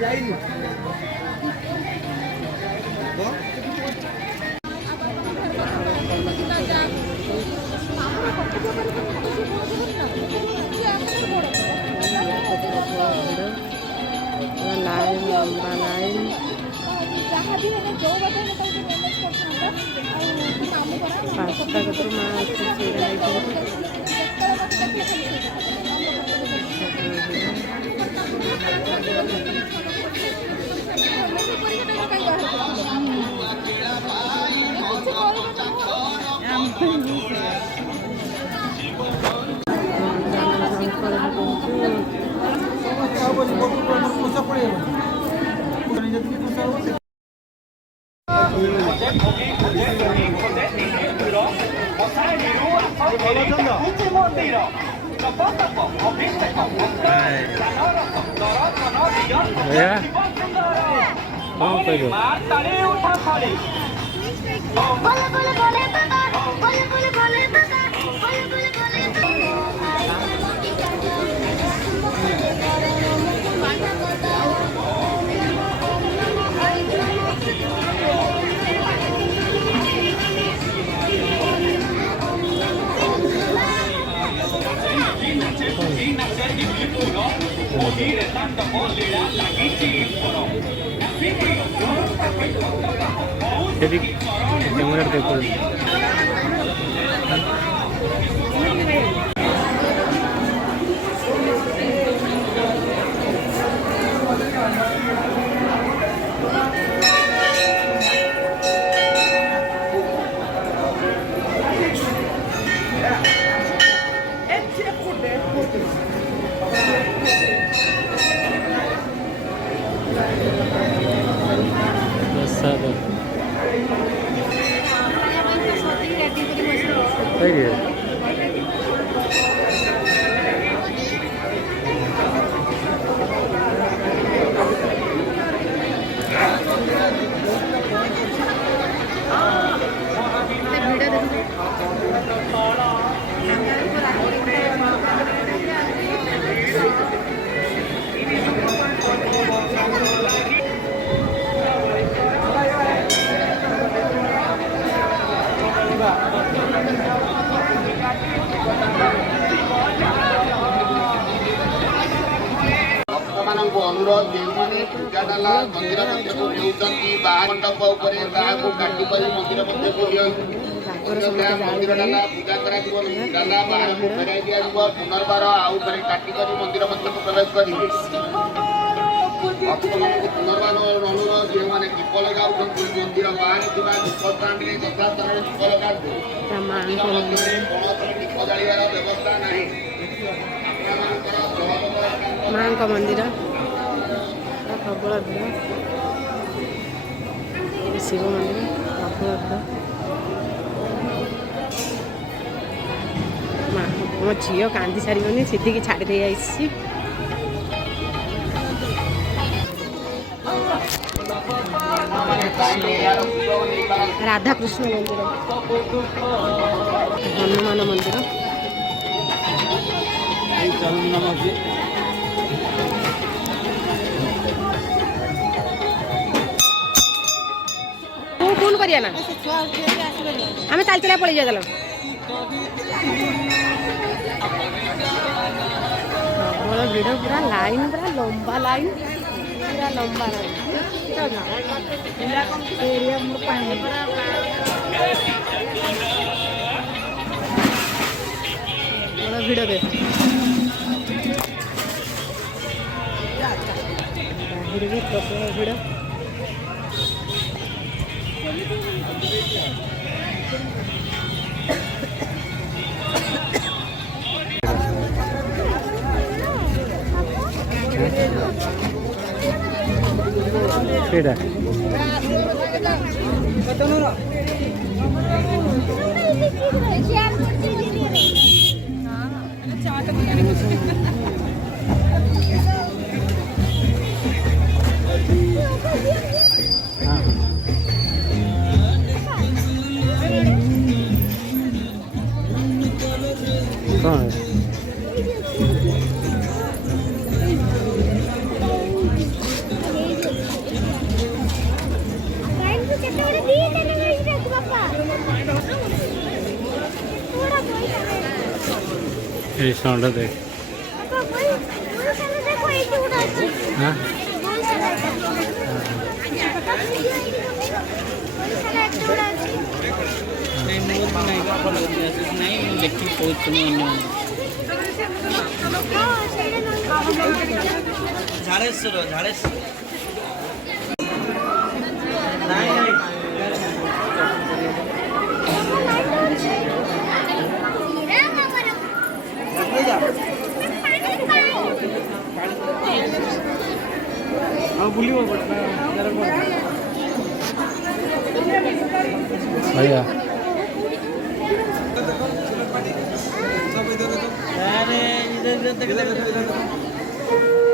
ଯାଇନି ଲାଇନ୍ ଲମ୍ବା ଲାଇନ୍ ପାଞ୍ଚଟା କତରୁ ମା ଅଛି ଛିଡ଼ା कैमरा देखो अनुरोध जो पूजा डाला मंदिर मध्य को देउछंती बाहर मंडप उपरे ताको काटी करी मंदिर मध्य को दियंतु मंदिर डाला पूजा करा जीव डाला बाहर को फेराई दिया जीव पुनर्बार आउ करे काटी करी मंदिर मध्य को प्रवेश करिवे पुनर्बार अनुरोध जो माने दीप लगाउछंती मंदिर बाहर थिबा दीप स्टैंड रे यथा स्थान रे दीप लगाउछंती दीप जलिबार व्यवस्था नाही मां का मंदिर प्रबल भिड़ शिव मंदिर प्रबल भिड़ मो झील कांदी सारी सीधी की छाड़ी दे आई राधा कृष्ण मंदिर हनुमान मंदिर फोन करिया ना आम चल चला पड़े जाल प्रबल भिड़ पूरा लाइन पूरा लंबा लाइन पूरा लंबा लाइन ଭିଡ଼ ଦେ ବାহিରେ ବି ପ୍ରବଳ ଭିଡ଼। ସେଇଟା କ'ଣ এই সাউন্ডটা দেখ হ্যাঁ भैया अरे इधर देख